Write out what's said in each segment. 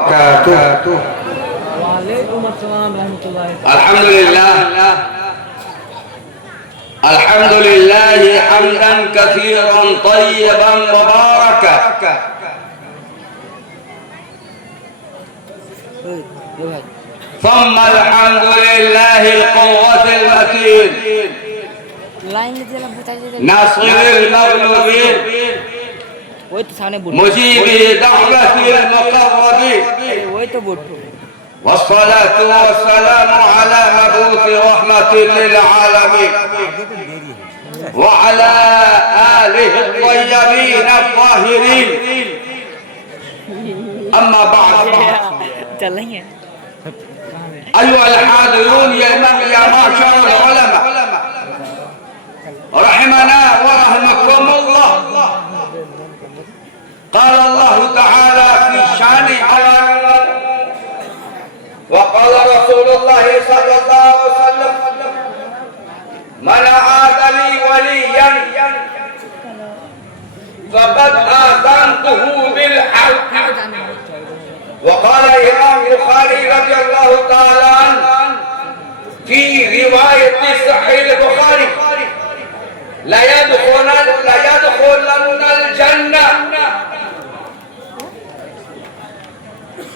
وعلیکم السلام رحمۃ اللہ. الحمد لله حمدا كثيرا طيبا مباركا ثم الحمد لله القوة المتين ناصر المغلوبين مجيب دعوة المقربين والصلاة والسلام على مبعوث رحمة للعالمين وعلى آله الطيبين الطاهرين. أما بعد، أيها الحاضرون يا معشر العلماء رحمنا ورحمكم الله، قال الله تعالى في شان علامة وقال رسول الله صلى الله عليه وسلم من عاد لي وليا فقد آذنته بالحق. وقال الإمام البخاري رضي الله تعالى عنه في رواية صحيح البخاري لا يدخلن الجنة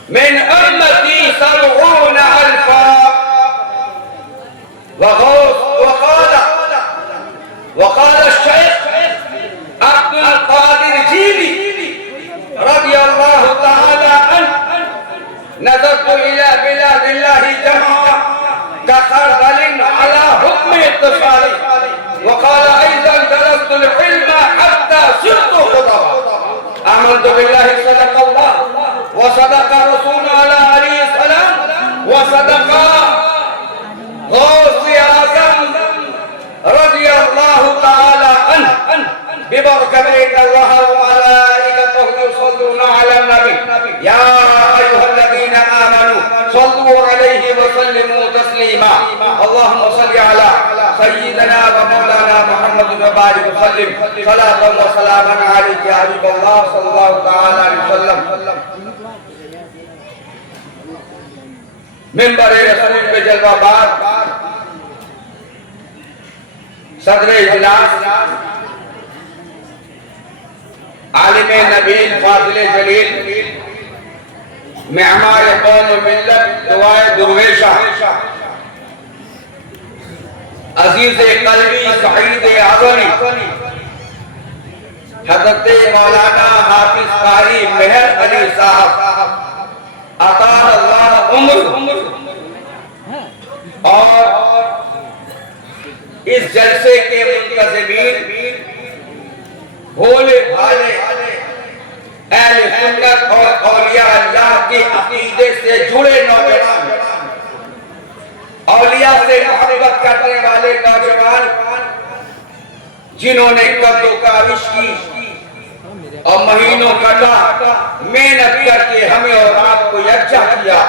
من أمتي 70,000. وقال الشيخ عبد القادر جيلي رضي الله تعالى عنه نظرت إلى بلاد الله جمعا كخردل على حكم اتصالي. وقال أيضا درست العلم حتى صرت خطبا. آمنت بالله صدق الله وصدق رسول على عليه السلام وصدق غوث اعظم رضي الله تعالى عنه ببركة إن الله وملائكته يصلون على النبي يا أيها الذين آمنوا صلوا عليه وسلموا تسليما. اللهم صل على سيدنا ومولانا محمد وبارك وسلم صلاة وسلاما عليك يا حبيب الله صلى الله تعالى عليه وسلم. منبر رسول پہ جلوہ بار صدر اجلاس عالم نبیل فاضل جلیل معمار قوم و ملت دعائے درویشہ عزیز قلبی سعید اعظمی حضرت مولانا حافظ قاری مہر علی صاحب اطال اللہ عمر اور اس جلسے کے منتظمین بھولے بھالے اہل سنت اور اولیاء اللہ کے عقیدے سے جڑے نوجوان، اولیاء سے محبت کرنے والے نوجوان جنہوں نے قد و کاوش کی اور مہینوں کٹا محنت کر کے ہمیں اور آپ کو یکجا کیا،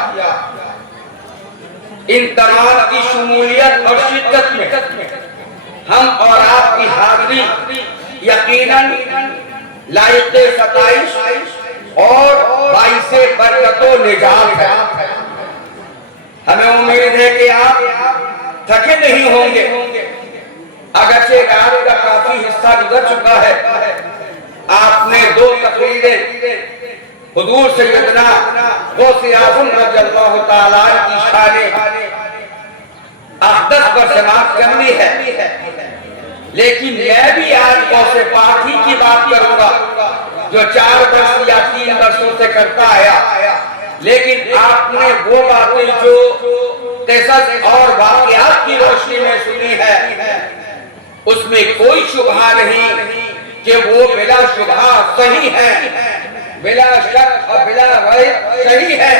ان تمام کی شمولیت اور شدت میں ہم اور آپ کی حاضری یقیناً لائق ستائش اور باعث برکت و نجات ہے. ہمیں امید ہے کہ آپ تھکے نہیں ہوں گے، اگرچہ آپ کا کافی حصہ گزر چکا ہے. آپ نے 2 تقریریں حضور سیدنا غوث اعظم رضی اللہ تعالیٰ کی شان اقدس پر سماعت کرنی ہے، لیکن میں بھی آج غوث پاک ہی کی بات کروں گا جو 4 برس یا 3 برسوں سے کرتا آیا. لیکن آپ نے وہ باتیں جو قصص اور واقعات کی روشنی میں سنی ہے اس میں کوئی شبہ نہیں کہ وہ بلا شبہ صحیح ہے، بلا شک اور بلا ریب صحیح ہے.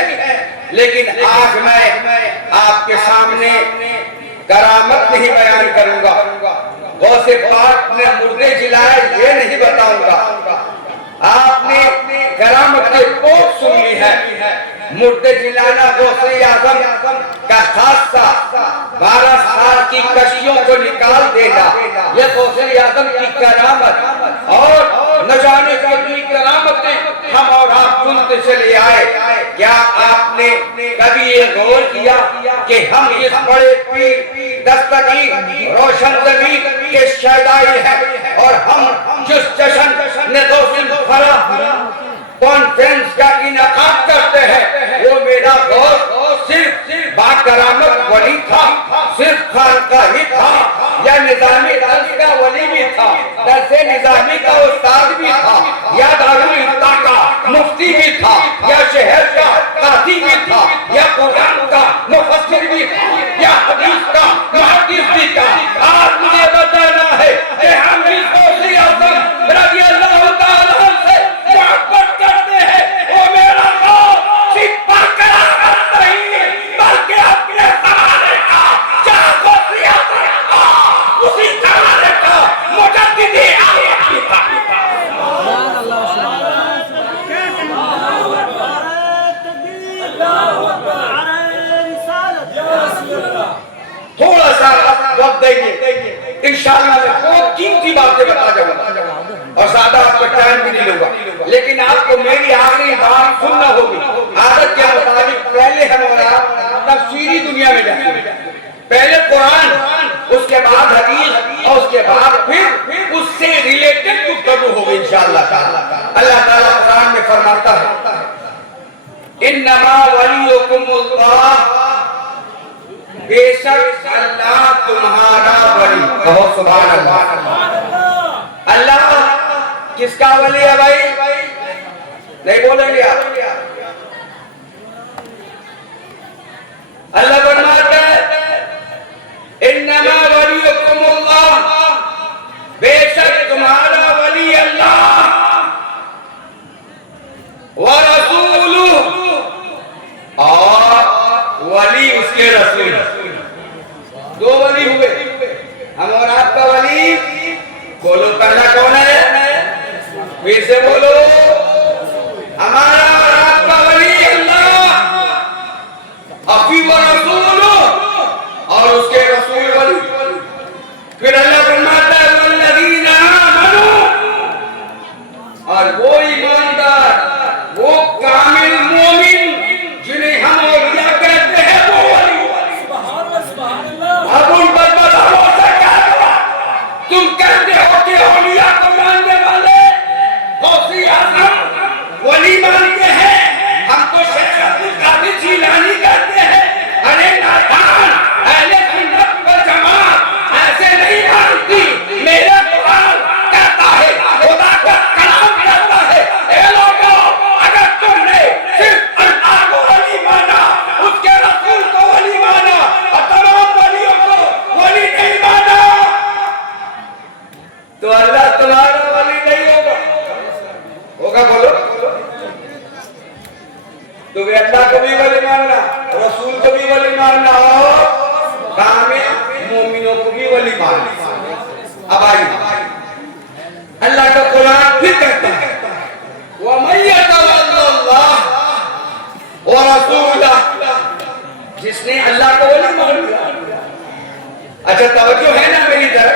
لیکن آج میں آپ کے سامنے کرامت نہیں بیان کروں گا، غوث پاک نے مردے جلائے یہ نہیں بتاؤں گا. آپ نے کرامت کے کوٹ سن لی ہے. مردے جلانا غوث اعظم کا خاصہ 12 سال کی کشیوں کو نکال دینا یہ غوث اعظم کی کرامت اور نہ جانے کتنی کرامتیں ہم اور آپ سنتے چلے آئے. کیا اس بڑے پیر دستگیر روشن زمین کے شہدائی ہیں اور ہم جس جشن نظوفن فرح کانفرنس کا انعقاد کرتے ہیں وہ میرا دوست صرف باکرامت ولی تھا، صرف خان کا ہی تھا یا نظامی درس کا ولی بھی تھا، درس نظامی کا استاد بھی تھا یا دارالفتہ کا مفتی بھی تھا یا شہر کا قاضی بھی تھا یا قرآن کا مفسر بھی تھا یا حدیث کا محدث بھی تھا. آج مجھے بتانا ہے کہ ہم اس غوث اعظم رضی اللہ تعالیٰ سے محبت کرتے ہیں. وہ میرا دوست صرف باکرامت نہیں بلکہ اپنے زمانے کا کیا غوث اعظم تھا، اسی زمانے کا مجدد اعظم بھی تھا. تھوڑا سا وقت دیں گے انشاءاللہ میں بہت قیمتی باتیں بتا جاؤں گا اور زیادہ آپ کا ٹائم بھی نہیں لوں گا، لیکن آپ کو میری آخری بات سننا ہوگی. عادت کے مطابق پہلے ہم اور آپ تفسیری دنیا میں جائیں گے، پہلے قرآن، اس کے بعد حدیث اور اس کے بعد پھر اس سے ریلیٹڈ گفتگو ہوگی انشاءاللہ تعالی. اللہ تعالیٰ قرآن میں فرماتا ہے انما ولیکم اللہ، بے شک اللہ تمہارا ولی. کہو سبحان اللہ. اللہ کس کا ولی ہے بھائی؟ نہیں بولیں گے آپ. اللہ فرماتا ہے انما ولیکم اللہ، بے شک تمہارا ولی اللہ ورسولہ، اور ولی اس کے رسول. دو ولی ہوئے، ہم اور آپ کا ولی. بولو پہلا کون ہے؟ پھر سے بولو. ہمارا اور آپ کا ولی اللہ، افی و رسول، اور اس کے رسول ولی. پھر اللہ فرماتا ہے والذین آمنوا، اور وہ ایماندار، وہ کامل مومن جنہیں ہم اولیاء کہتے ہیں، وہ ولی. اب ان پر بھروسہ کیا ہوا؟ تم کہتے ہو کہ اولیاء کو ماننے والے غوث اعظم ولی مانتے ہیں، ہم کو شیخ عبد القادر جیلانی کہتے ہیں. ارے نادان، اہل سنت والجماعت ایسے نہیں مانتی. میرا قرآن کہتا ہے، خدا کا کلام کہتا ہے، اے لوگوں اگر تم نے صرف اللہ کو ولی مانا، اس کے رسول کو ولی مانا اور تمام ولیوں کو ولی نہیں مانا تو اللہ تمہارا ولی نہیں ہوگا. ہوگا بولو. تمہیں اللہ کو بھی ولی ماننا، رسول کو بھی ولی ماننا اور کامل مومنوں کو بھی ولی ماننا. اب آئیے اللہ کا قرآن پھر کہتا ہے وَمَن يَتَوَلَّ اللَّهَ وَرَسُولَهُ، جس نے اللہ کو ولی مان لیا. اچھا توجہ ہے نا میری طرف؟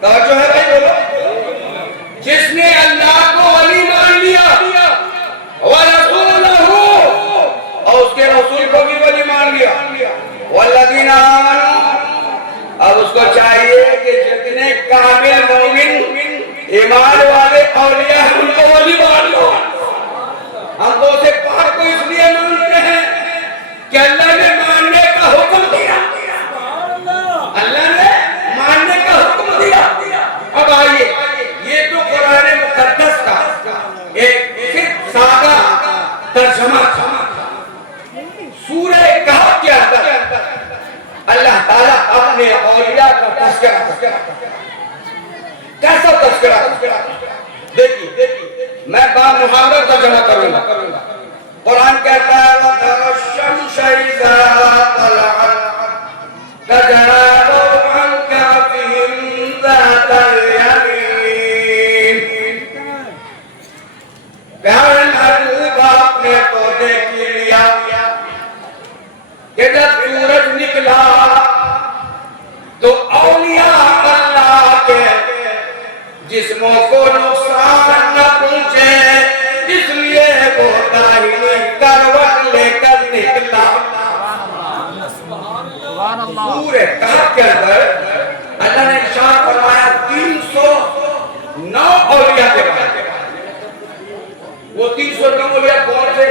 توجہ ہے بھائی؟ بولو. جس نے اللہ کو ولی مان لیا وَرَسُولَهُ، اور اس کے رسول کو بھی ولی مان لیا. وَالَّذِينَ آمَنُوا، اب اس کو چاہیے کہ جتنے کامل مومن ایمان والے اولیاء ہیں ان کو ولی مان لو. ہم تو اسے پاک کو اس لیے مانتے ہیں کہ اللہ نے ماننے کا حکم دیا، اللہ نے ماننے کا حکم دیا. اب آئیے یہ تو قرآن مقدس کا ایک صرف سادہ ترجمہ تھا. سورہ کہف کے اندر اللہ تعالیٰ اپنے اولیاء کا تذکرہ کرتا ہے. کیسا تذکرہ؟ دیکھیے میں محاورہ ترجمہ کروں گا. قرآن کہتا ہے وَتَرَى الشَّمْسَ إِذَا طَلَعَتْ تَجَافَى عَنْ كَهْفِهِمْ ذَاتَ الْيَمِينِ. پیارے محبوب آپ نے تو دیکھ لیا کہ جب سورج نکلا تو اولیاء اللہ کے جسموں کو نقصان نہ پہنچے، اس لیے وہ داہنی کروٹ سورہ کہف کے اندر اللہ نے ارشاد فرمایا 309 اولیاء کے بارے میں. وہ 309 اولیاء کون تھے؟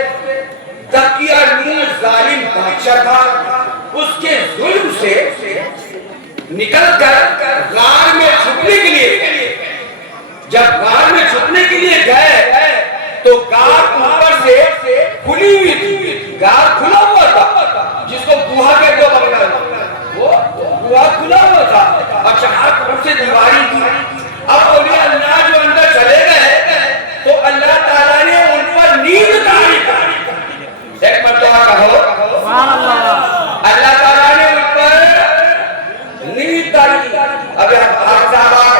تقیہ نون ظالم بادشاہ تھا. اس کے ظلم سے نکل کر غار میں چھپنے کے لیے گئے. جب غار میں چھپنے کے لیے گئے تو غار اوپر سے کھلی ہوئی تھی. غار کھلا ہوا تھا جس کو گوہا کہتے ہو بغیر. وہ گوہا کھلا ہوا تھا اور چار طرف سے دیواری تھی. اب اولیاء اللہ جو اندر چلے گئے تو اللہ تعالیٰ نے ان پر نیند تاری کر. ایک مرتبہ کہو اللہ تعالیٰ نے ان پر نیند تاری کی. اب آپ صاحب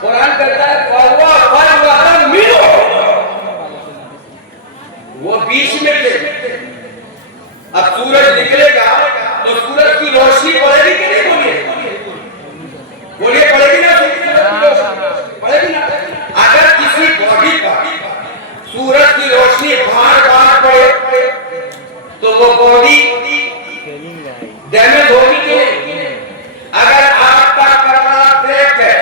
قرآن کہتا ہے وہ بیچ میں تھے. اب سورج نکلے گا تو سورج کی روشنی پڑے گی کہ نہیں؟ بولیے پڑے گی نا؟ پڑے گی نا. اگر کسی باڈی پر سورج کی روشنی بار بار پڑے تو وہ باڈی ڈیمیج ہوگی کہ نہیں؟ اگر آپ کا کپڑا بلیک ہے،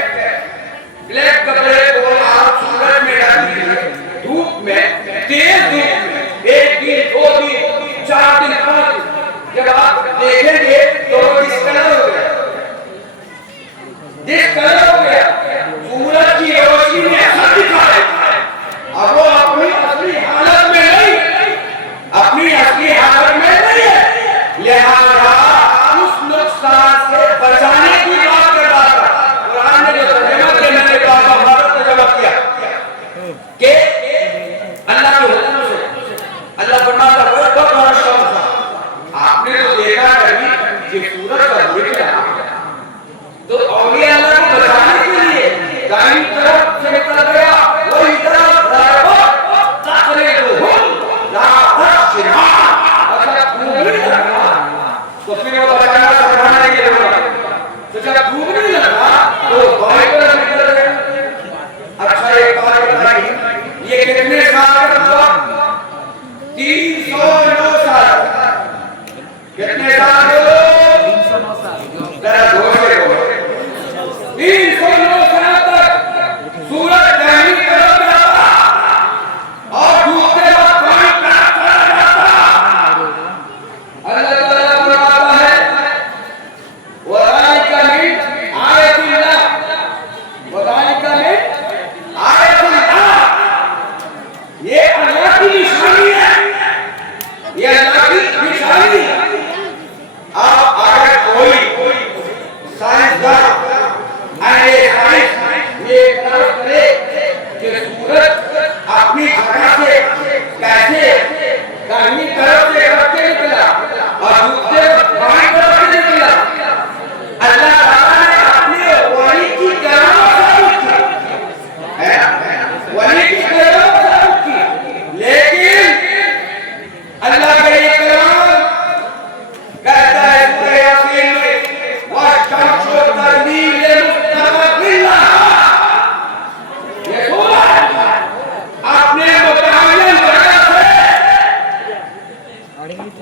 بلیک کپڑے کو آپ سورج میں ڈال دیجیے، دھوپ میں، تیز دھوپ میں، 1 دن 2 دن 4 دن 5 دن، جب آپ دیکھیں گے تو وہ ڈس کلر ہو گیا. ڈس کلر ہو گیا. سورج کی روشنی نے اثر دکھایا. اب وہ اپنی اصلی حالت میں نہیں، اپنی اصلی حالت میں نہیں ہے. لہذا اس نقصان سے بچانے کی بات کر رہا تھا. قرآن نے جو ترجمہ کیا میں نے کہا ہمارا ترجمہ کیا کہ اللہ کے حکم سے اللہ فرماتا ہے وہ بڑا شوق تھا. آپ نے تو دیکھا کبھی کہ سورج کا نکلا تو اولیاء اللہ کو بچانے کے لیے دائیں طرف سے نکلا گیا وہی طرف تو پھر وہ بچانا سمجھانے کے لیے تو جب بھوک نہیں لگا تو بائیں طرف نکل گیا. اچھا ایک بات بتائیے یہ کتنے سال کا ہوا؟ 309 سال. کتنے سال ہو؟ 309 سال. ذرا زور سے بولو. 309 سال تک سورج دائیں طرف جاتا اور دوسرے وقت بائیں طرف چلا جاتا. اللہ تعالیٰ فرماتا ہے وَذَلِكَ مِنْ آیَةِ اللَّهِ وَذَلِكَ مِنْ آیَةِ اللَّهِ. یہ اللہ کی نشانی ہے، یہ اللہ کی نشانی ہے. آپ اگر کوئی سائنسدان یہ طرف کرے کہ سورج اپنی جگہ سے کیسے دائیں طرف سے کرتے نکلا اور دوسرے بائیں طرف سے نکلا. اللہ تعالیٰ نے اپنے وحی کی کرامت ثابت کی، وحی کی کرامت ثابت کی. لیکن اللہ کا یہ کلام کہتا ہے سورہ یاسین میں وَالشَّمْسُ تَجْرِی لِمُسْتَقَرٍّ لَہَا. یہ سورج اپنے متعین جگہ سے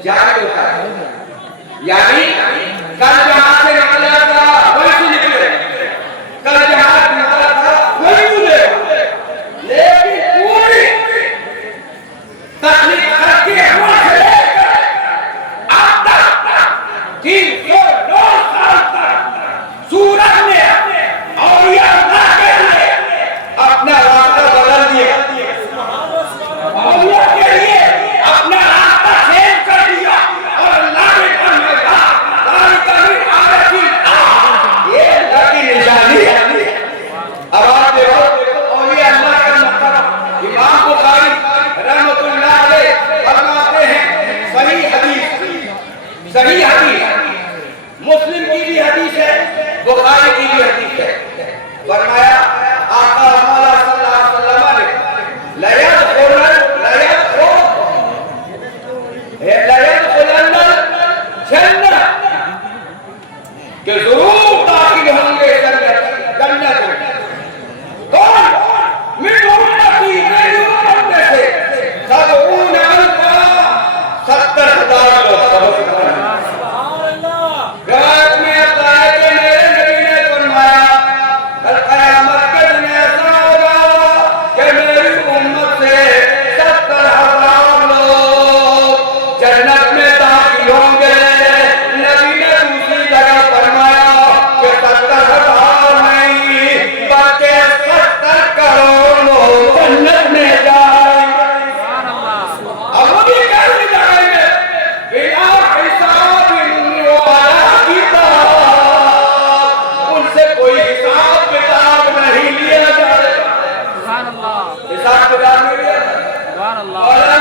جاری ہوتا ہے. یعنی کل جہاں سے نکلا تھا وہی سے نکلے، کل جہاں سے نکلا تھا وہی ملے. لیکن پوری تخلیق کر کے ہوا سے لے کر اب تک 309 سال تک سورج نے اولیاء اللہ کے لیے اپنا راستہ بدل دیا، اولیاء کے لیے اپنا راستہ چینج کر دیا. اور اللہ نے فرمایا ذَلِكَ مِنْ آیَةِ اللَّهِ. یہ اللہ کی نشانی ہے. اب آپ دیکھو اولیاء اللہ کا مقام امام بخاری رحمۃ اللہ علیہ فرماتے ہیں صحیح حدیث، صحیح حدیث، مسلم کی بھی حدیث ہے، بخاری کی بھی حدیث ہے. فرمایا آقا مولا صلی اللہ علیہ وسلم نے لَيَدْخُلَنَّ الْجَنَّةَ کہ ضرور داخل ہوں گے جنت میں. کون؟ من امتی، میری امت میں سے 70,000 لوگ. روایت میں حساب کتاب میں بھی سبحان اللہ مولانا